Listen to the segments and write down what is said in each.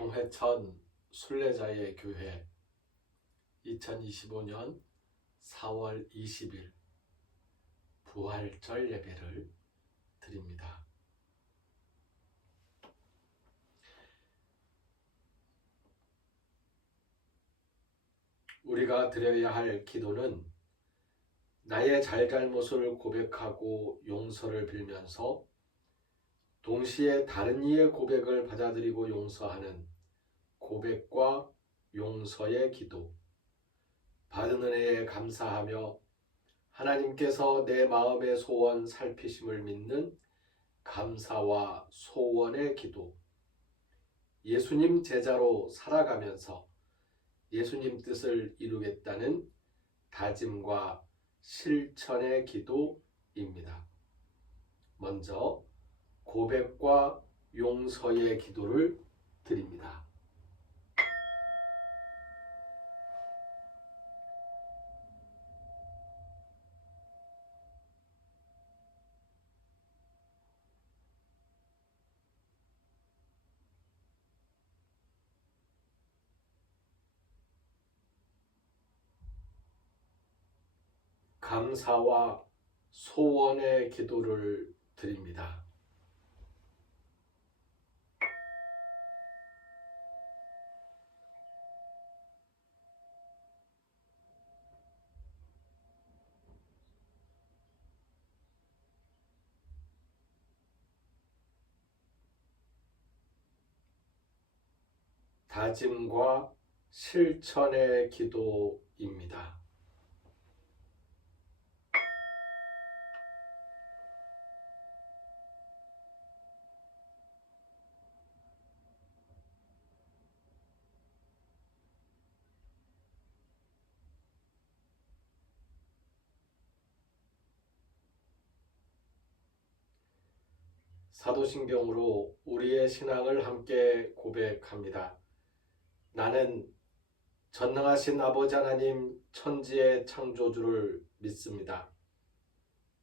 성회천 순례자의 교회 2025년 4월 20일 부활절 예배를 드립니다. 우리가 드려야 할 기도는 나의 잘잘못을 고백하고 용서를 빌면서 동시에 다른 이의 고백을 받아들이고 용서하는 고백과 용서의 기도, 받은 은혜에 감사하며 하나님께서 내 마음의 소원 살피심을 믿는 감사와 소원의 기도, 예수님 제자로 살아가면서 예수님 뜻을 이루겠다는 다짐과 실천의 기도입니다. 먼저 고백과 용서의 기도를 드립니다. 감사와 소원의 기도를 드립니다. 다짐과 실천의 기도입니다. 사도신경으로 우리의 신앙을 함께 고백합니다. 나는 전능하신 아버지 하나님 천지의 창조주를 믿습니다.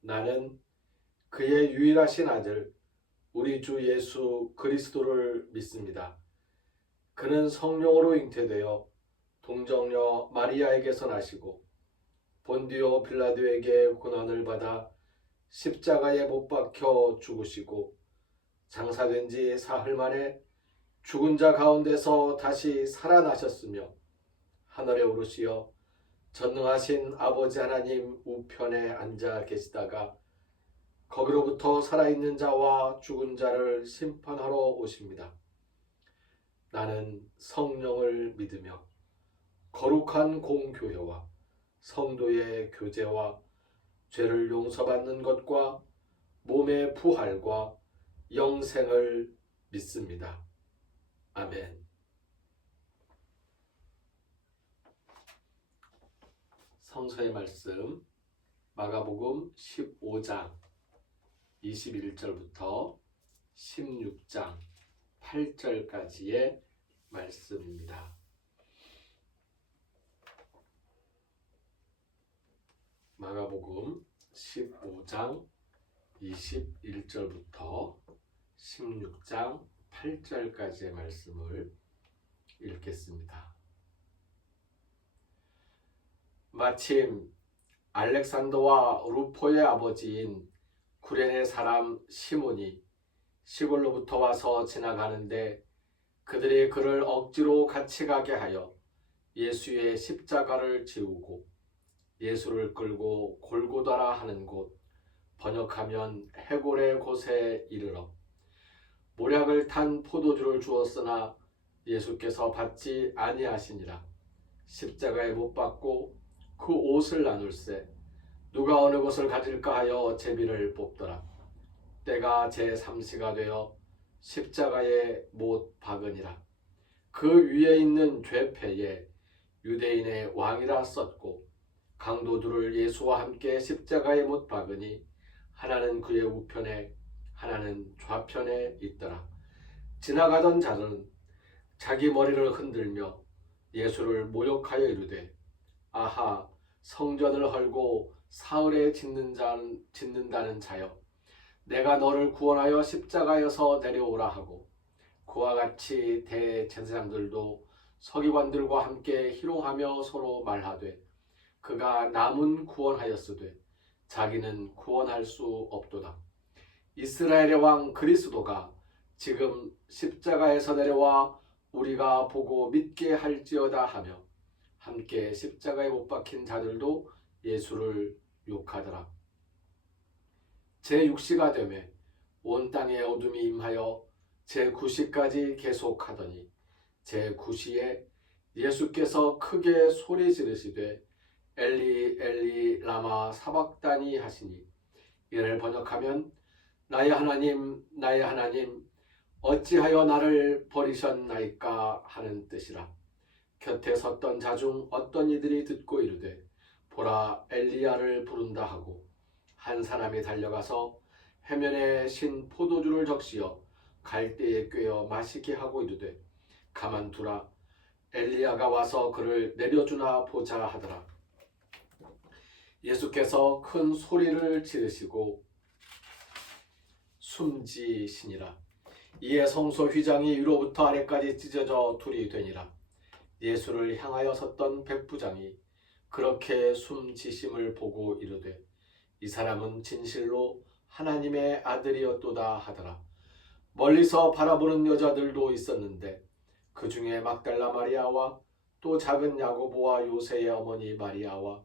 나는 그의 유일하신 아들 우리 주 예수 그리스도를 믿습니다. 그는 성령으로 잉태되어 동정녀 마리아에게서 나시고 본디오 빌라도에게 고난을 받아 십자가에 못 박혀 죽으시고 장사된 지 사흘 만에 죽은 자 가운데서 다시 살아나셨으며 하늘에 오르시어 전능하신 아버지 하나님 우편에 앉아 계시다가 거기로부터 살아있는 자와 죽은 자를 심판하러 오십니다. 나는 성령을 믿으며 거룩한 공교회와 성도의 교제와 죄를 용서받는 것과 몸의 부활과 영생을 믿습니다. 아멘. 성서의 말씀 마가복음 15장 21절부터 16장 8절까지의 말씀입니다. 마가복음 15장 21절부터 16장 8절까지의 말씀을 읽겠습니다. 마침 알렉산더와 루포의 아버지인 구레네 사람 시몬이 시골로부터 와서 지나가는데 그들이 그를 억지로 같이 가게 하여 예수의 십자가를 지우고 예수를 끌고 골고다라 하는 곳, 번역하면 해골의 곳에 이르러 모략을 탄 포도주를 주었으나 예수께서 받지 아니하시니라. 십자가에 못 박고 그 옷을 나눌세 누가 어느 것을 가질까 하여 제비를 뽑더라. 때가 제3시가 되어 십자가에 못 박으니라. 그 위에 있는 죄패에 유대인의 왕이라 썼고 강도들을 예수와 함께 십자가에 못 박으니 하나는 그의 우편에 하나는 좌편에 있더라. 지나가던 자는 자기 머리를 흔들며 예수를 모욕하여 이르되 아하 성전을 헐고 사흘에 짓는다는 자여 내가 너를 구원하여 십자가에서 내려오라 하고 그와 같이 대제사장들도 서기관들과 함께 희롱하며 서로 말하되 그가 남은 구원하였으되 자기는 구원할 수 없도다. 이스라엘의 왕 그리스도가 지금 십자가에서 내려와 우리가 보고 믿게 할지어다 하며 함께 십자가에 못 박힌 자들도 예수를 욕하더라. 제6시가 되매 온 땅에 어둠이 임하여 제9시까지 계속하더니 제9시에 예수께서 크게 소리 지르시되 엘리 엘리 라마 사박다니 하시니 이를 번역하면 나의 하나님 나의 하나님 어찌하여 나를 버리셨나이까 하는 뜻이라. 곁에 섰던 자 중 어떤 이들이 듣고 이르되 보라 엘리야를 부른다 하고 한 사람이 달려가서 해면에 신 포도주를 적시어 갈대에 꿰어 마시게 하고 이르되 가만두라 엘리야가 와서 그를 내려주나 보자 하더라. 예수께서 큰 소리를 지르시고 숨지시니라. 이에 성소 휘장이 위로부터 아래까지 찢어져 둘이 되니라. 예수를 향하여 섰던 백부장이 그렇게 숨지심을 보고 이르되 이 사람은 진실로 하나님의 아들이었도다 하더라. 멀리서 바라보는 여자들도 있었는데 그 중에 막달라 마리아와 또 작은 야고보와 요새의 어머니 마리아와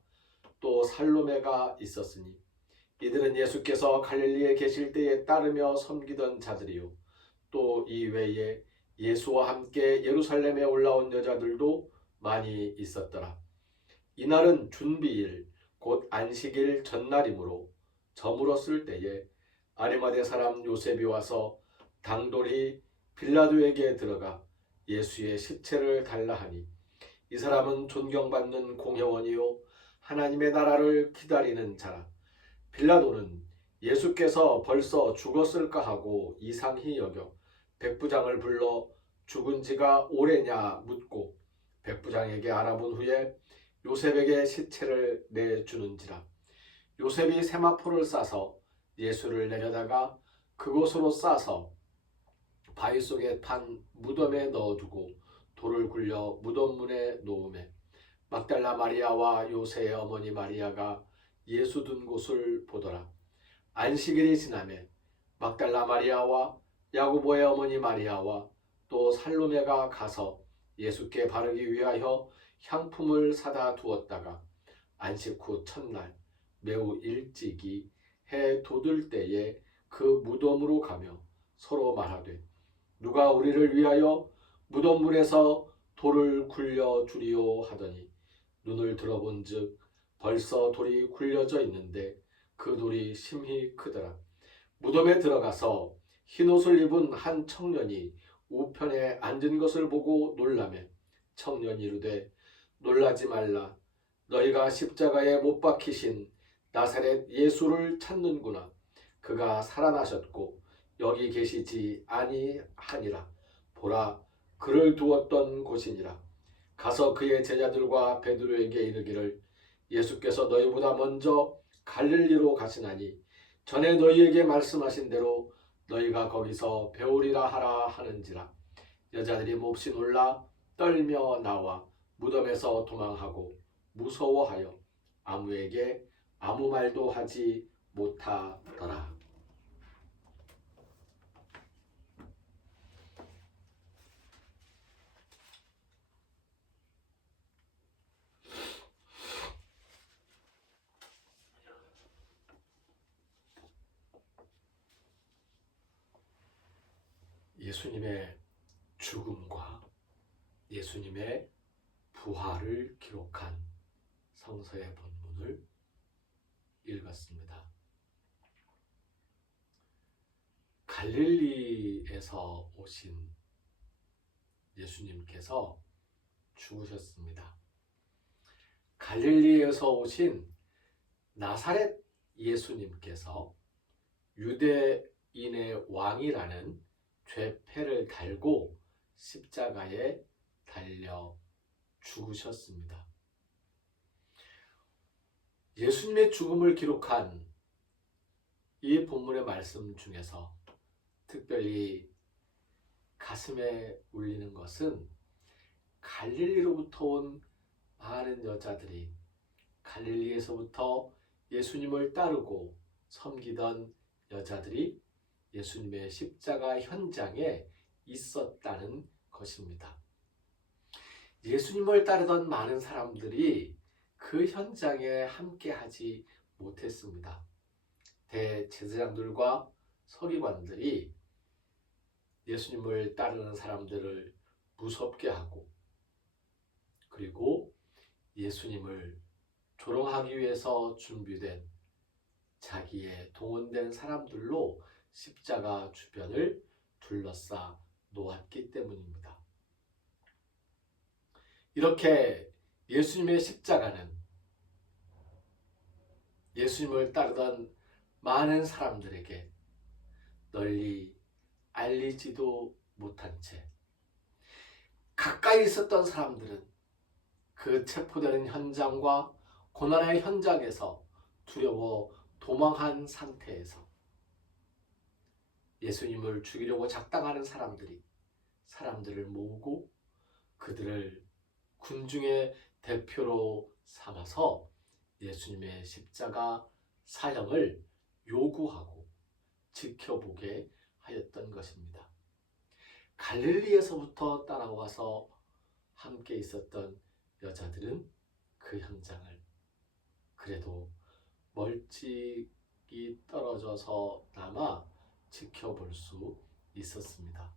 또 살로메가 있었으니 이들은 예수께서 갈릴리에 계실 때에 따르며 섬기던 자들이요 또 이외에 예수와 함께 예루살렘에 올라온 여자들도 많이 있었더라. 이날은 준비일 곧 안식일 전날이므로 저물었을 때에 아리마대 사람 요셉이 와서 당돌이 빌라도에게 들어가 예수의 시체를 달라 하니 이 사람은 존경받는 공회원이요 하나님의 나라를 기다리는 자라. 빌라도는 예수께서 벌써 죽었을까 하고 이상히 여겨 백부장을 불러 죽은 지가 오래냐 묻고 백부장에게 알아본 후에 요셉에게 시체를 내주는지라. 요셉이 세마포를 싸서 예수를 내려다가 그곳으로 싸서 바위 속에 판 무덤에 넣어두고 돌을 굴려 무덤 문에 놓으매 막달라 마리아와 요새의 어머니 마리아가 예수 둔 곳을 보더라. 안식일이 지나매 막달라 마리아와 야고보의 어머니 마리아와 또 살로메가 가서 예수께 바르기 위하여 향품을 사다 두었다가 안식 후 첫날 매우 일찍이 해 돋을 때에 그 무덤으로 가며 서로 말하되 누가 우리를 위하여 무덤물에서 돌을 굴려 주리오 하더니 눈을 들어본즉 벌써 돌이 굴려져 있는데 그 돌이 심히 크더라. 무덤에 들어가서 흰옷을 입은 한 청년이 우편에 앉은 것을 보고 놀라매 청년이 이르되 놀라지 말라. 너희가 십자가에 못 박히신 나사렛 예수를 찾는구나. 그가 살아나셨고 여기 계시지 아니하니라. 보라 그를 두었던 곳이니라. 가서 그의 제자들과 베드로에게 이르기를 예수께서 너희보다 먼저 갈릴리로 가시나니 전에 너희에게 말씀하신 대로 너희가 거기서 배우리라 하라 하는지라. 여자들이 몹시 놀라 떨며 나와 무덤에서 도망하고 무서워하여 아무에게 아무 말도 하지 못하더라. 예수님의 죽음과 예수님의 부활을 기록한 성서의 본문을 읽었습니다. 갈릴리에서 오신 예수님께서 죽으셨습니다. 갈릴리에서 오신 나사렛 예수님께서 유대인의 왕이라는 죄패를 달고 십자가에 달려 죽으셨습니다. 예수님의 죽음을 기록한 이 본문의 말씀 중에서 특별히 가슴에 울리는 것은 갈릴리로부터 온 많은 여자들이 갈릴리에서부터 예수님을 따르고 섬기던 여자들이 예수님의 십자가 현장에 있었다는 것입니다. 예수님을 따르던 많은 사람들이 그 현장에 함께하지 못했습니다. 대제사장들과 서기관들이 예수님을 따르는 사람들을 무섭게 하고, 그리고 예수님을 조롱하기 위해서 준비된 자기의 동원된 사람들로 십자가 주변을 둘러싸 놓았기 때문입니다. 이렇게 예수님의 십자가는 예수님을 따르던 많은 사람들에게 널리 알리지도 못한 채 가까이 있었던 사람들은 그 체포되는 현장과 고난의 현장에서 두려워 도망한 상태에서 예수님을 죽이려고 작당하는 사람들을 모으고 그들을 군중의 대표로 삼아서 예수님의 십자가 사형을 요구하고 지켜보게 하였던 것입니다. 갈릴리에서부터 따라와서 함께 있었던 여자들은 그 현장을 그래도 멀찍이 떨어져서 남아 지켜볼 수 있었습니다.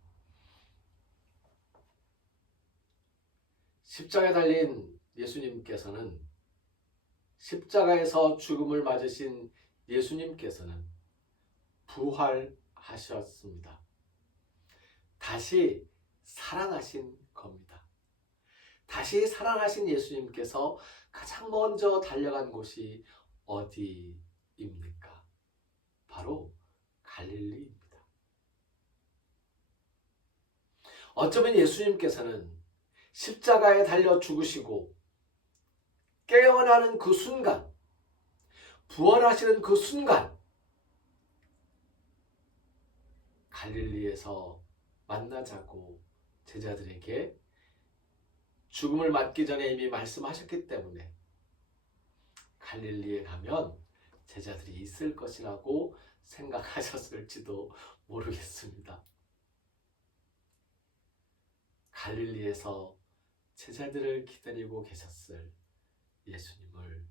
십자가에 달린 예수님께서는, 십자가에서 죽음을 맞으신 예수님께서는 부활하셨습니다. 다시 살아나신 겁니다. 다시 살아나신 예수님께서 가장 먼저 달려간 곳이 어디입니까? 바로 갈릴리입니다. 어쩌면 예수님께서는 십자가에 달려 죽으시고 깨어나는 그 순간, 부활하시는 그 순간 갈릴리에서 만나자고 제자들에게 죽음을 맞기 전에 이미 말씀하셨기 때문에 갈릴리에 가면 제자들이 있을 것이라고 생각하셨을지도 모르겠습니다. 갈릴리에서 제자들을 기다리고 계셨을 예수님을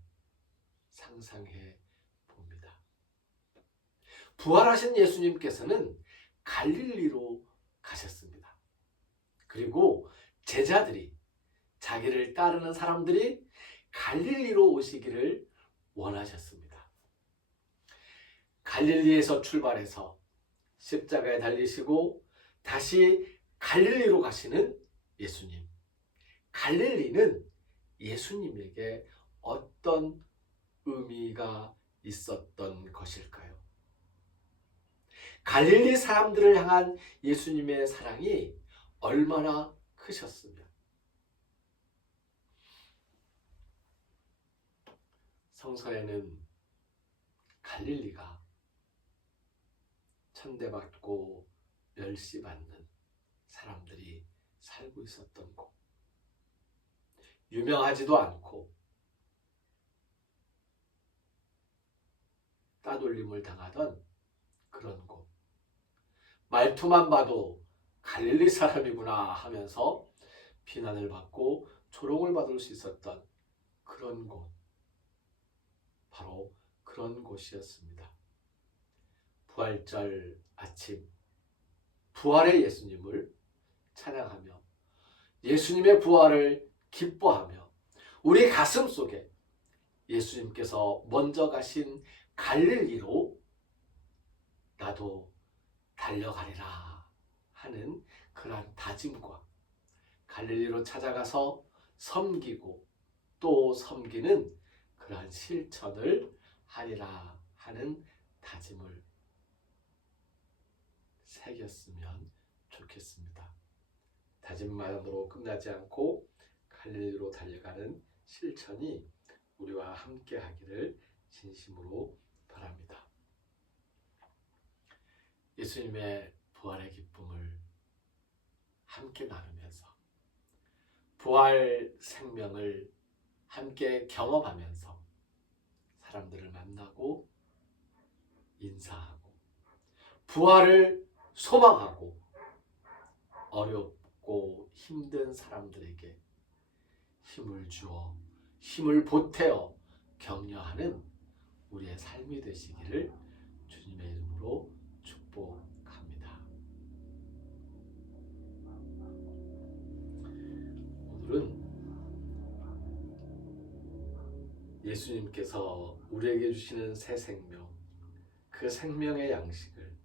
상상해 봅니다. 부활하신 예수님께서는 갈릴리로 가셨습니다. 그리고 제자들이, 자기를 따르는 사람들이 갈릴리로 오시기를 원하셨습니다. 갈릴리에서 출발해서 십자가에 달리시고 다시 갈릴리로 가시는 예수님. 갈릴리는 예수님에게 어떤 의미가 있었던 것일까요? 갈릴리 사람들을 향한 예수님의 사랑이 얼마나 크셨으면 성서에는 갈릴리가 천대받고 멸시받는 사람들이 살고 있었던 곳, 유명하지도 않고 따돌림을 당하던 그런 곳, 말투만 봐도 갈릴리 사람이구나 하면서 비난을 받고 조롱을 받을 수 있었던 그런 곳, 바로 그런 곳이었습니다. 부활절 아침, 부활의 예수님을 찬양하며 예수님의 부활을 기뻐하며 우리 가슴 속에 예수님께서 먼저 가신 갈릴리로 나도 달려가리라 하는 그러한 다짐과 갈릴리로 찾아가서 섬기고 또 섬기는 그러한 실천을 하리라 하는 다짐을 새겼으면 좋겠습니다. 다짐만으로 끝나지 않고 갈릴리로 달려가는 실천이 우리와 함께 하기를 진심으로 바랍니다. 예수님의 부활의 기쁨을 함께 나누면서 부활 생명을 함께 경험하면서 사람들을 만나고 인사하고 부활을 소망하고 어렵고 힘든 사람들에게 힘을 주어 힘을 보태어 격려하는 우리의 삶이 되시기를 주님의 이름으로 축복합니다. 오늘은 예수님께서 우리에게 주시는 새 생명, 그 생명의 양식을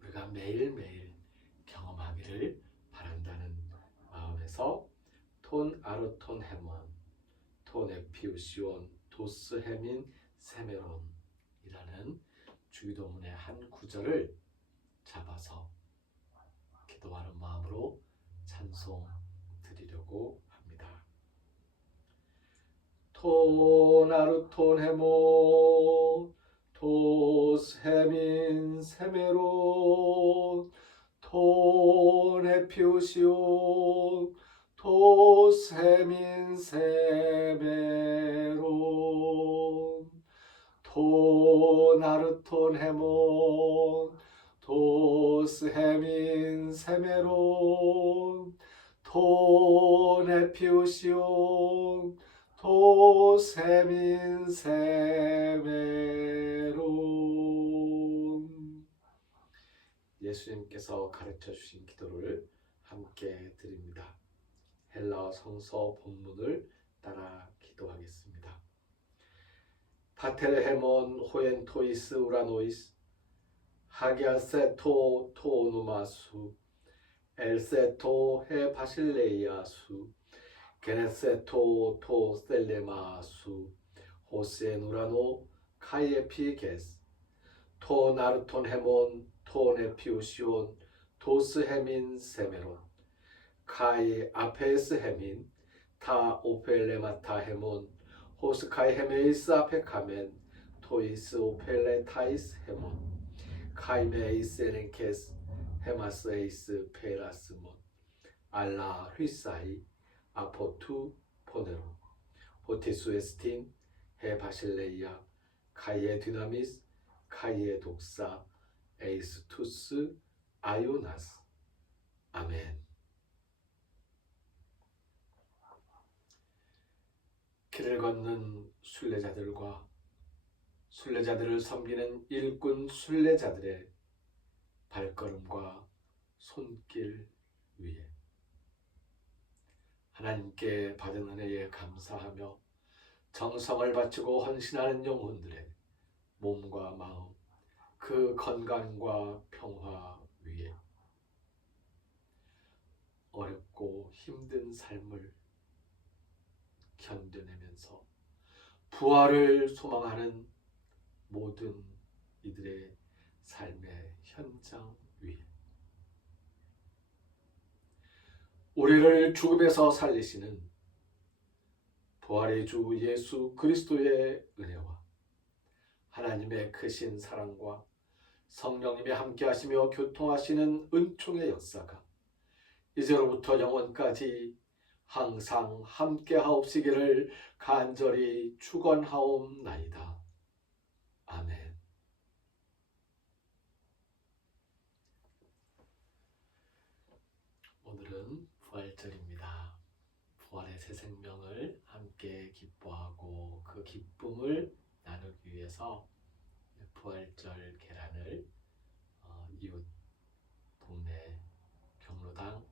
우리가 매일매일 경험하기를 바란다는 마음에서 톤 아르톤 헤몬, 톤 에피우시온, 도스 헤민 세메론이라는 주기도문의 한 구절을 잡아서 기도하는 마음으로 찬송 드리려고 합니다. 톤 아르톤 헤몬 도스 헤민 세메론 톤 에피우시온 도스 헤민 세메론 톤 아르톤 헤몬 도스 헤민 세메론 톤 에피우시온 도스 헤민 세메론. 예수님께서 가르쳐 주신 기도를 함께 드립니다. 헬라어 성서 본문을 따라 기도하겠습니다. 파테르헤몬 호엔토이스 우라노이스 하기아세토 토누마수 엘세토 헤 바실레이아수 게네세토 토 셀레마수 호세 누라노 카이에피게스 토 나르톤 헤몬 토 네피우시온 도스 헤민 세메론 카이 아페스 헤민 타 오펠레마타 헤몬 호스카이 헤메이스 아페카멘 토이스 오펠레 타이스 헤몬 카이메이스 에렌케스 헤마스에이스 페라스몬 알라 휘사이 아포투 포네로 호티수 에스틴 헤 바실레이아 카이에 디나미스 카이에 독사 에이스 투스 아요나스 아멘. 길을 걷는 순례자들과 순례자들을 섬기는 일꾼 순례자들의 발걸음과 손길 위에 하나님께 받은 은혜에 감사하며 정성을 바치고 헌신하는 영혼들의 몸과 마음, 그 건강과 평화 위에 어렵고 힘든 삶을 견뎌내면서 부활을 소망하는 모든 이들의 삶의 현장 위에 우리를 죽음에서 살리시는 부활의 주 예수 그리스도의 은혜와 하나님의 크신 사랑과 성령님의 함께하시며 교통하시는 은총의 역사가 이제로부터 영원까지 항상 함께하옵시기를 간절히 축원하옵나이다. 아멘. 오늘은 부활절입니다. 부활의 새 생명을 함께 기뻐하고 그 기쁨을 나누기 위해서 부활절 계란을 이웃 동네 경로당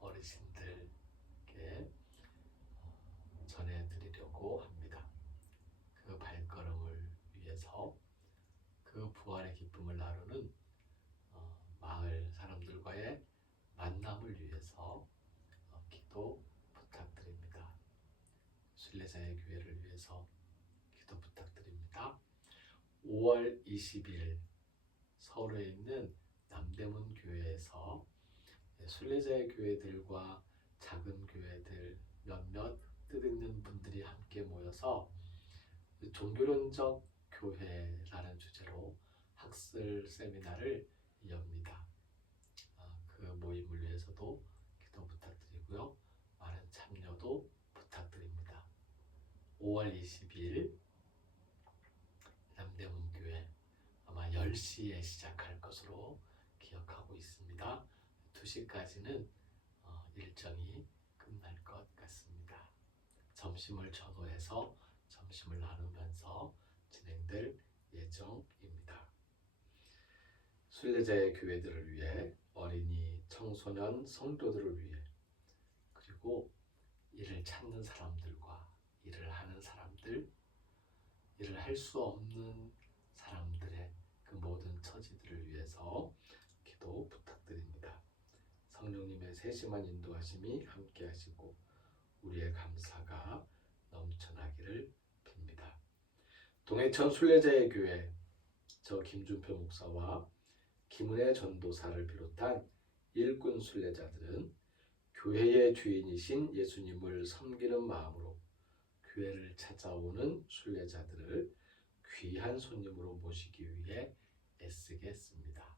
어르신들께 전해드리려고 합니다. 그 발걸음을 위해서 그 부활의 기쁨을 나누는 마을 사람들과의 만남을 위해서 기도 부탁드립니다. 순례자의 교회를 위해서 기도 부탁드립니다. 5월 20일 서울에 있는 남대문 교회에서 순례자의 교회들과 작은 교회들 몇몇 뜻있는 분들이 함께 모여서 종교론적 교회라는 주제로 학술 세미나를 엽니다. 그 모임을 위해서도 기도 5월 20일 남대문교회 아마 10시에 시작할 것으로 기억하고 있습니다. 2시까지는 일정이 끝날 것 같습니다. 점심을 전후해서 점심을 나누면서 진행될 예정입니다. 순례자의 교회들을 위해, 어린이, 청소년, 성도들을 위해, 그리고 일을 찾는 사람들과 일을 하는 사람들, 일을 할 수 없는 사람들의 그 모든 처지들을 위해서 기도 부탁드립니다. 성령님의 세심한 인도하심이 함께 하시고 우리의 감사가 넘쳐나기를 빕니다. 동해천 순례자의 교회 저 김준표 목사와 김은혜 전도사를 비롯한 일꾼 순례자들은 교회의 주인이신 예수님을 섬기는 마음으로 교회를 찾아오는 순례자들을 귀한 손님으로 모시기 위해 애쓰겠습니다.